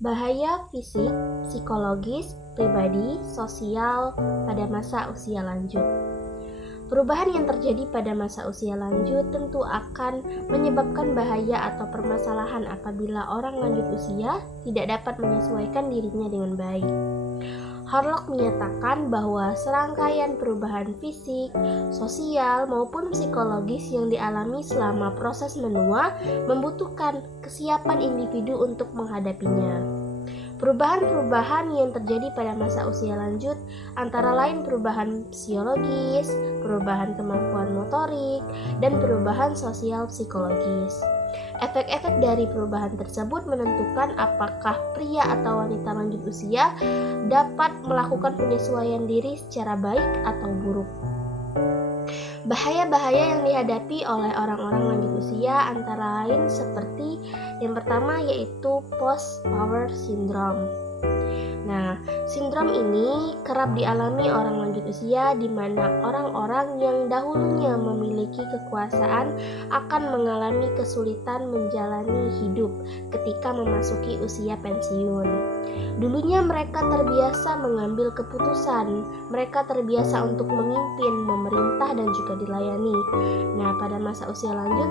Bahaya fisik, psikologis, pribadi, sosial pada masa usia lanjut. Perubahan yang terjadi pada masa usia lanjut tentu akan menyebabkan bahaya atau permasalahan apabila orang lanjut usia tidak dapat menyesuaikan dirinya dengan baik. Harlock menyatakan bahwa serangkaian perubahan fisik, sosial, maupun psikologis yang dialami selama proses menua membutuhkan kesiapan individu untuk menghadapinya. Perubahan-perubahan yang terjadi pada masa usia lanjut antara lain perubahan psikologis, perubahan kemampuan motorik, dan perubahan sosial psikologis. Efek-efek dari perubahan tersebut menentukan apakah pria atau wanita lanjut usia dapat melakukan penyesuaian diri secara baik atau buruk. Bahaya-bahaya yang dihadapi oleh orang-orang lanjut usia antara lain seperti yang pertama yaitu post-power syndrome. Nah, sindrom ini kerap dialami orang lanjut usia di mana orang-orang yang dahulunya memiliki kekuasaan akan mengalami kesulitan menjalani hidup ketika memasuki usia pensiun. Dulunya mereka terbiasa mengambil keputusan, mereka terbiasa untuk memimpin, memerintah, dan juga dilayani. Nah, pada masa usia lanjut,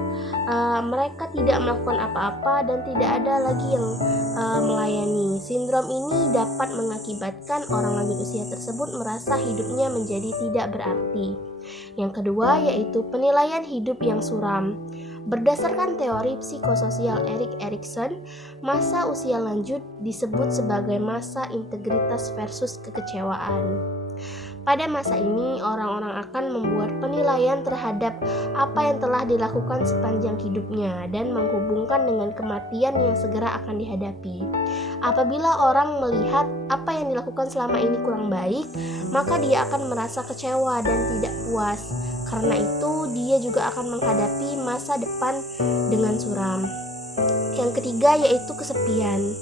mereka tidak melakukan apa-apa dan tidak ada lagi yang melayani. Sindrom ini dapat mengakibatkan orang lanjut usia tersebut merasa hidupnya menjadi tidak berarti. Yang kedua yaitu penilaian hidup yang suram. Berdasarkan teori psikososial Erik Erikson, masa usia lanjut disebut sebagai masa integritas versus kekecewaan. Pada masa ini, orang-orang akan membuat penilaian terhadap apa yang telah dilakukan sepanjang hidupnya dan menghubungkan dengan kematian yang segera akan dihadapi. Apabila orang melihat apa yang dilakukan selama ini kurang baik, maka dia akan merasa kecewa dan tidak puas. Karena itu, dia juga akan menghadapi masa depan dengan suram. Yang ketiga yaitu kesepian.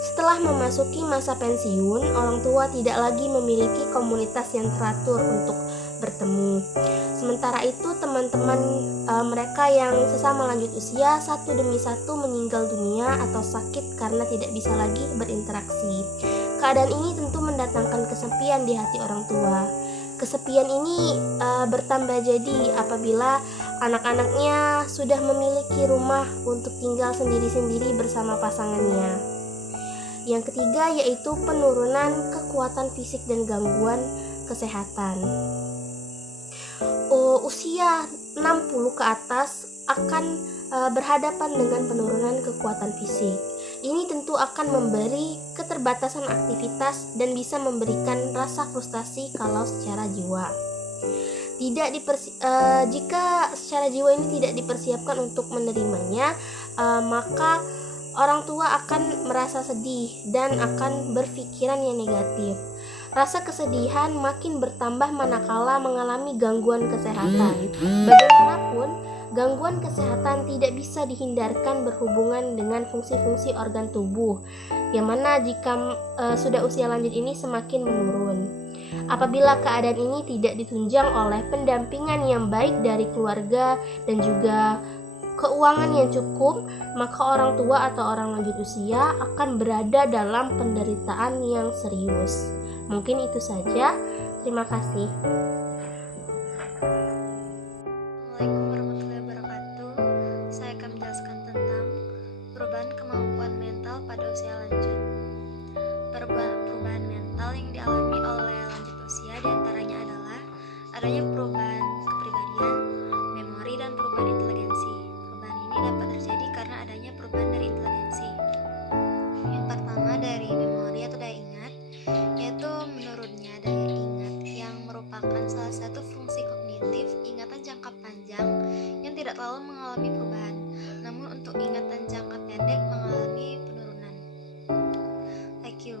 Setelah memasuki masa pensiun, orang tua tidak lagi memiliki komunitas yang teratur untuk bertemu. Sementara itu, teman-teman mereka yang sesama lanjut usia satu demi satu meninggal dunia atau sakit karena tidak bisa lagi berinteraksi. Keadaan ini tentu mendatangkan kesepian di hati orang tua. Kesepian ini bertambah jadi apabila anak-anaknya sudah memiliki rumah untuk tinggal sendiri-sendiri bersama pasangannya. Yang ketiga yaitu penurunan kekuatan fisik dan gangguan kesehatan. Usia 60 ke atas akan berhadapan dengan penurunan kekuatan fisik. Ini tentu akan memberi keterbatasan aktivitas dan bisa memberikan rasa frustasi kalau secara jiwa. Jika secara jiwa ini tidak dipersiapkan untuk menerimanya, maka orang tua akan merasa sedih dan akan berpikiran yang negatif. Rasa kesedihan makin bertambah manakala mengalami gangguan kesehatan. Bagaimanapun, gangguan kesehatan tidak bisa dihindarkan berhubungan dengan fungsi-fungsi organ tubuh, yang mana jika sudah usia lanjut ini semakin menurun. Apabila keadaan ini tidak ditunjang oleh pendampingan yang baik dari keluarga dan juga keuangan yang cukup, maka orang tua atau orang lanjut usia akan berada dalam penderitaan yang serius. Mungkin itu saja. Terima kasih. Assalamualaikum warahmatullahi wabarakatuh. Saya akan menjelaskan tentang perubahan kemampuan mental pada usia lanjut. Perubahan mental yang dialami oleh lanjut usia diantaranya adalah adanya perubahan kepribadian, memori, dan perubahan inteligensi. Perubahan ini dapat terjadi karena adanya perubahan dari inteligensi. Yang pertama dari memori atau daya ingat, yaitu menurunnya daya ingat yang merupakan salah satu fungsi kognitif ingatan jangka panjang yang tidak terlalu mengalami perubahan, namun untuk ingatan jangka pendek mengalami penurunan. IQ,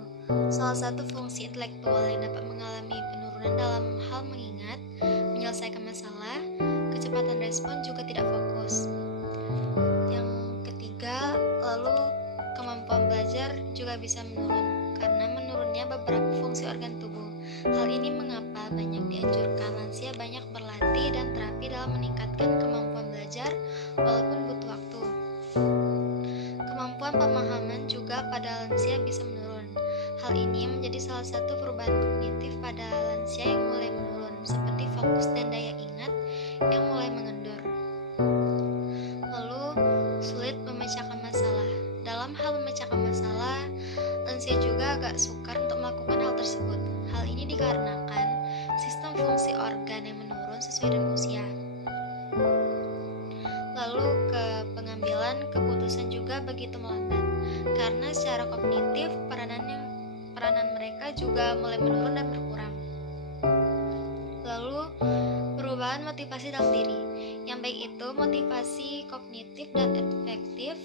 salah satu fungsi intelektual yang dapat mengalami penurunan dalam hal mengingat, menyelesaikan masalah, kecepatan respon juga tidak fokus. Yang ketiga, lalu kemampuan belajar juga bisa menurun karena menurunnya beberapa fungsi organ tubuh. Hal ini mengapa banyak dianjurkan lansia banyak berlatih dan terapi dalam meningkatkan kemampuan belajar walaupun butuh waktu. Kemampuan pemahaman juga pada lansia bisa menurun. Hal ini menjadi salah satu perubahan kognitif pada lansia yang mulai menurun, seperti fokus dan daya ingat yang mulai mengendur. Lalu, sulit memecahkan masalah. Dalam hal memecahkan masalah, lansia juga agak sukar untuk melakukan hal tersebut. Hal ini dikarenakan sistem fungsi organ yang menurun sesuai dengan usia. Lalu pengambilan keputusan juga begitu melambat, karena secara kognitif peranan mereka juga mulai menurun dan berkurang. Lalu perubahan motivasi dalam diri. Yang baik itu motivasi kognitif dan efektif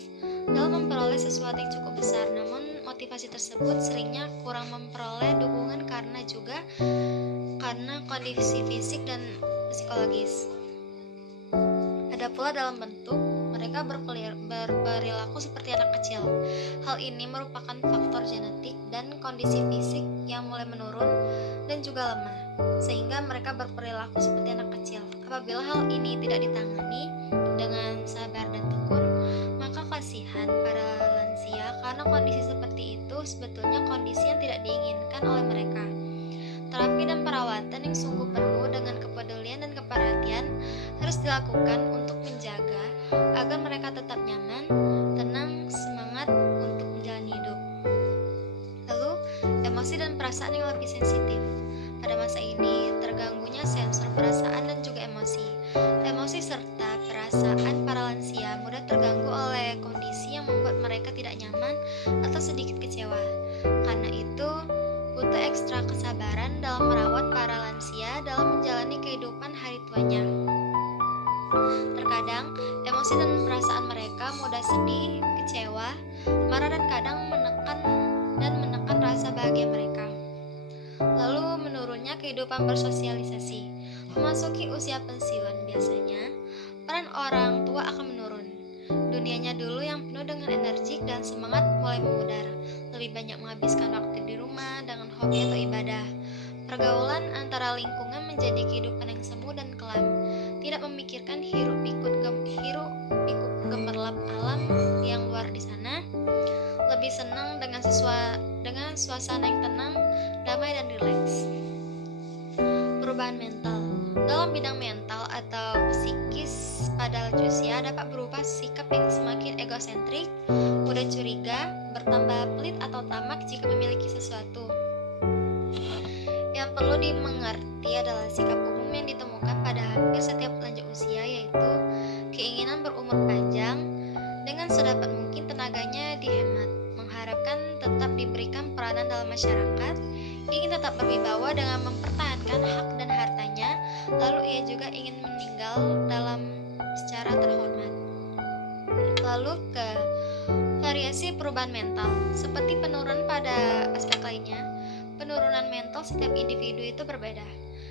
dalam memperoleh sesuatu yang cukup besar, namun motivasi tersebut seringnya kurang memperoleh dukungan karena kondisi fisik dan psikologis. Ada pula dalam bentuk, mereka berperilaku seperti anak kecil. Hal ini merupakan faktor genetik dan kondisi fisik yang mulai menurun dan juga lemah, sehingga mereka berperilaku seperti anak kecil. Apabila hal ini tidak ditangani dengan sabar dan tekun, maka kasihan para lansia karena kondisi seperti itu sebetulnya kondisi yang tidak diinginkan oleh mereka. Terapi dan perawatan yang sungguh penuh dengan kepedulian dan keperhatian harus dilakukan untuk menjaga agar mereka tetap nyaman, tenang, semangat untuk menjalani hidup. Lalu, emosi dan perasaan yang lebih sensitif. Pada masa ini, terganggunya sensor perasaan dan juga emosi. Emosi serta perasaan para lansia mudah terganggu oleh kondisi yang membuat mereka tidak nyaman atau sedikit kecewa. Karena itu, butuh ekstra kesabaran dalam merawat para lansia dalam menjalani kehidupan hari tuanya. Terkadang, emosi dan perasaan mereka mudah sedih, kecewa, marah dan kadang menekan rasa bahagia mereka. Lalu menurunnya kehidupan bersosialisasi. Memasuki usia pensiun biasanya, peran orang tua akan menurun. Dunianya dulu yang penuh dengan energi dan semangat mulai memudar. Lebih banyak menghabiskan waktu di rumah dengan hobi atau ibadah. Pergaulan antara lingkungan menjadi kehidupan yang semu dan kelam. Tidak memikirkan hiruk pikuk gemerlap alam yang luar di sana. Lebih senang dengan suasana yang tenang, damai dan rileks. Perubahan mental. Dalam bidang mental atau psikis pada lanjut usia dapat berupa sikap yang semakin egosentrik, mudah curiga, bertambah pelit atau tamak jika memiliki sesuatu. Yang perlu dimengerti adalah sikap umum yang ditemukan pada hampir setiap lanjut usia, yaitu keinginan berumur panjang dengan sedapat mungkin tenaganya dihemat, mengharapkan tetap diberikan peranan dalam masyarakat, ingin tetap berwibawa dengan mempertahankan hak dan hartanya, lalu ia juga ingin meninggal secara terhormat. Lalu ke variasi perubahan mental. Seperti penurunan pada aspek lainnya, penurunan mental setiap individu itu berbeda.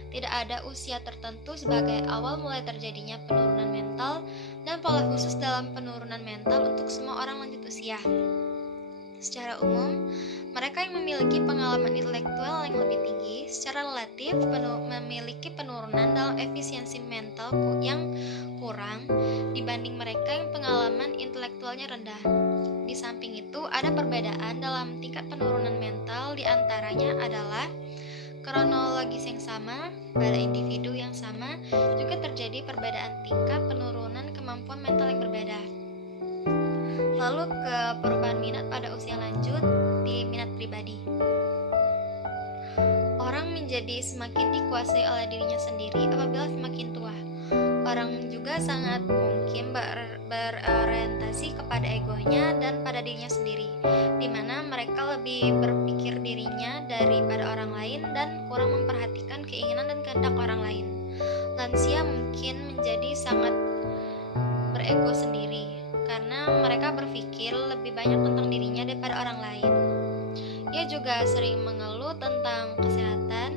Tidak ada usia tertentu sebagai awal mulai terjadinya penurunan mental dan pola khusus dalam penurunan mental untuk semua orang lanjut usia. Secara umum, mereka yang memiliki pengalaman intelektual yang lebih tinggi secara relatif memiliki penurunan dalam efisiensi mental yang kurang dibanding mereka yang pengalaman intelektualnya rendah. Di samping itu, ada perbedaan dalam tingkat penurunan mental, diantaranya adalah kronologis yang sama pada individu yang sama, juga terjadi perbedaan tingkat penurunan kemampuan mental yang berbeda. Lalu ke perubahan minat pada usia lanjut di minat pribadi. Orang menjadi semakin dikuasai oleh dirinya sendiri apabila semakin tua. Orang juga sangat mungkin berorientasi kepada egonya dan pada dirinya sendiri, di mana mereka lebih berpikir dirinya daripada orang lain dan kurang memperhatikan keinginan dan kehendak orang lain. Lansia mungkin menjadi sangat berego sendiri, karena mereka berpikir lebih banyak tentang dirinya daripada orang lain. Ia juga sering mengeluh tentang kesehatan,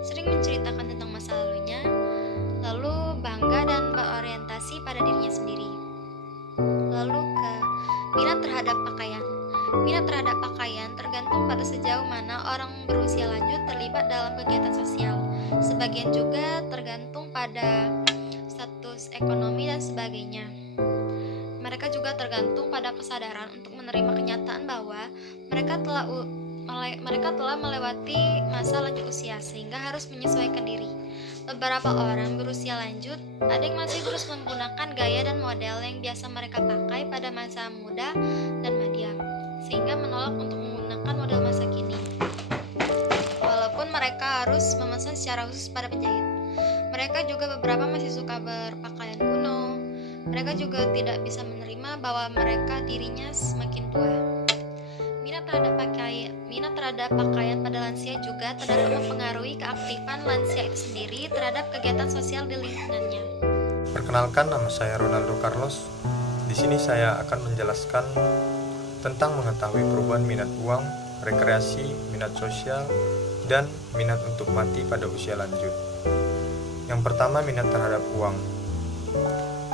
sering menceritakan tentang masa lalunya, lalu bangga dan berorientasi pada dirinya sendiri. Lalu ke minat terhadap pakaian. Minat terhadap pakaian tergantung pada sejauh mana orang berusia lanjut terlibat dalam kegiatan sosial. Sebagian juga tergantung pada status ekonomi dan sebagainya. Mereka juga tergantung tergantung pada kesadaran untuk menerima kenyataan bahwa mereka telah melewati masa lanjut usia sehingga harus menyesuaikan diri. Beberapa orang berusia lanjut ada yang masih terus menggunakan gaya dan model yang biasa mereka pakai pada masa muda dan madya, sehingga menolak untuk menggunakan model masa kini. Walaupun mereka harus memesan secara khusus pada penjahit, mereka juga beberapa masih suka berpakaian kuno. Mereka juga tidak bisa menerima bahwa dirinya semakin tua. Minat terhadap pakaian pada lansia juga terdapat mempengaruhi keaktifan lansia itu sendiri terhadap kegiatan sosial di lingkungannya. Perkenalkan, nama saya Ronaldo Carlos. Di sini saya akan menjelaskan tentang mengetahui perubahan minat uang, rekreasi, minat sosial, dan minat untuk mati pada usia lanjut. Yang pertama, minat terhadap uang.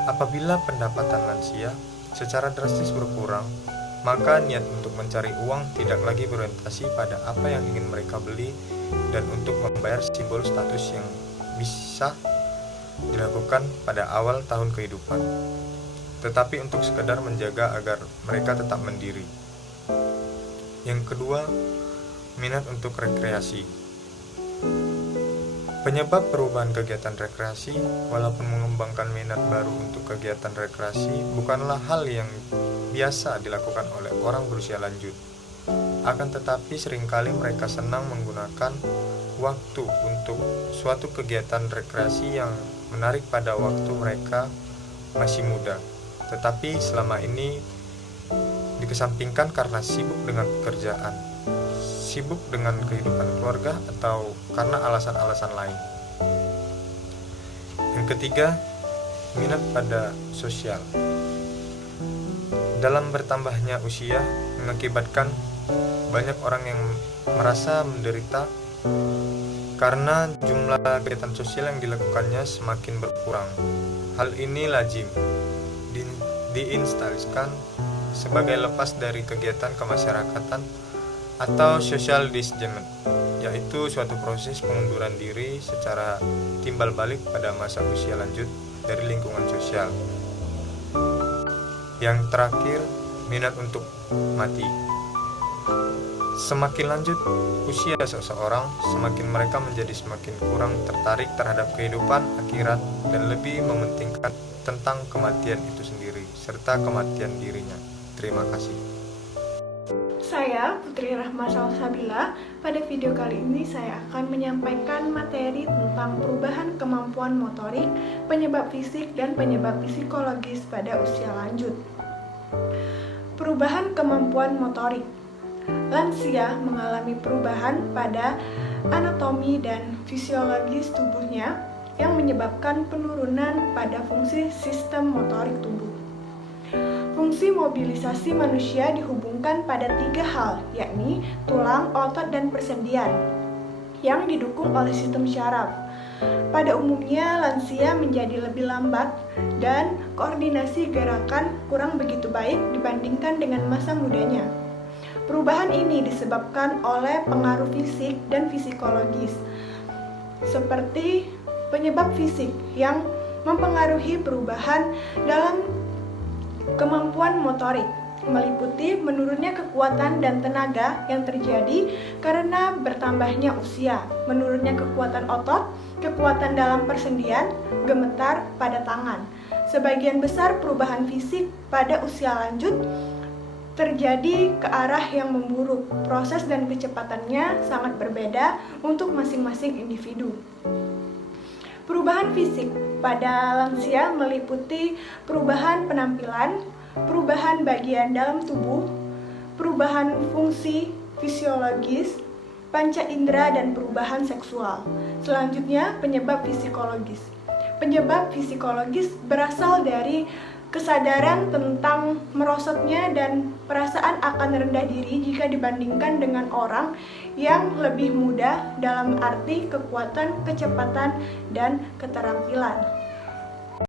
Apabila pendapatan lansia secara drastis berkurang, maka niat untuk mencari uang tidak lagi berorientasi pada apa yang ingin mereka beli dan untuk membayar simbol status yang bisa dilakukan pada awal tahun kehidupan, tetapi untuk sekedar menjaga agar mereka tetap mandiri. Yang kedua, minat untuk rekreasi. Penyebab perubahan kegiatan rekreasi, walaupun mengembangkan minat baru untuk kegiatan rekreasi, bukanlah hal yang biasa dilakukan oleh orang berusia lanjut. Akan tetapi seringkali mereka senang menggunakan waktu untuk suatu kegiatan rekreasi yang menarik pada waktu mereka masih muda, tetapi selama ini dikesampingkan karena sibuk dengan pekerjaan, sibuk dengan kehidupan keluarga, atau karena alasan-alasan lain. Yang ketiga, minat pada sosial. Dalam bertambahnya usia mengakibatkan banyak orang yang merasa menderita karena jumlah kegiatan sosial yang dilakukannya semakin berkurang. Hal ini lazim diinstalasikan sebagai lepas dari kegiatan kemasyarakatan atau social disengagement, yaitu suatu proses pengunduran diri secara timbal balik pada masa usia lanjut dari lingkungan sosial. Yang terakhir, minat untuk mati. Semakin lanjut usia seseorang, semakin mereka menjadi semakin kurang tertarik terhadap kehidupan akhirat dan lebih mementingkan tentang kematian itu sendiri serta kematian dirinya. Terima kasih. Saya Putri Rahma Salsabila. Pada video kali ini saya akan menyampaikan materi tentang perubahan kemampuan motorik, penyebab fisik dan penyebab psikologis pada usia lanjut. Perubahan kemampuan motorik. Lansia mengalami perubahan pada anatomi dan fisiologis tubuhnya yang menyebabkan penurunan pada fungsi sistem motorik tubuh. Fungsi mobilisasi manusia dihubungkan pada 3 hal, yakni tulang, otot, dan persendian, yang didukung oleh sistem syaraf. Pada umumnya, lansia menjadi lebih lambat dan koordinasi gerakan kurang begitu baik dibandingkan dengan masa mudanya. Perubahan ini disebabkan oleh pengaruh fisik dan psikologis, seperti penyebab fisik yang mempengaruhi perubahan dalam kemampuan motorik, meliputi menurunnya kekuatan dan tenaga yang terjadi karena bertambahnya usia, menurunnya kekuatan otot, kekuatan dalam persendian, gemetar pada tangan. Sebagian besar perubahan fisik pada usia lanjut terjadi ke arah yang memburuk. Proses dan kecepatannya sangat berbeda untuk masing-masing individu. Perubahan fisik pada lansia meliputi perubahan penampilan, perubahan bagian dalam tubuh, perubahan fungsi fisiologis, panca indera, dan perubahan seksual. Selanjutnya, penyebab psikologis. Penyebab psikologis berasal dari kesadaran tentang merosotnya dan perasaan akan rendah diri jika dibandingkan dengan orang yang lebih muda dalam arti kekuatan, kecepatan, dan keterampilan.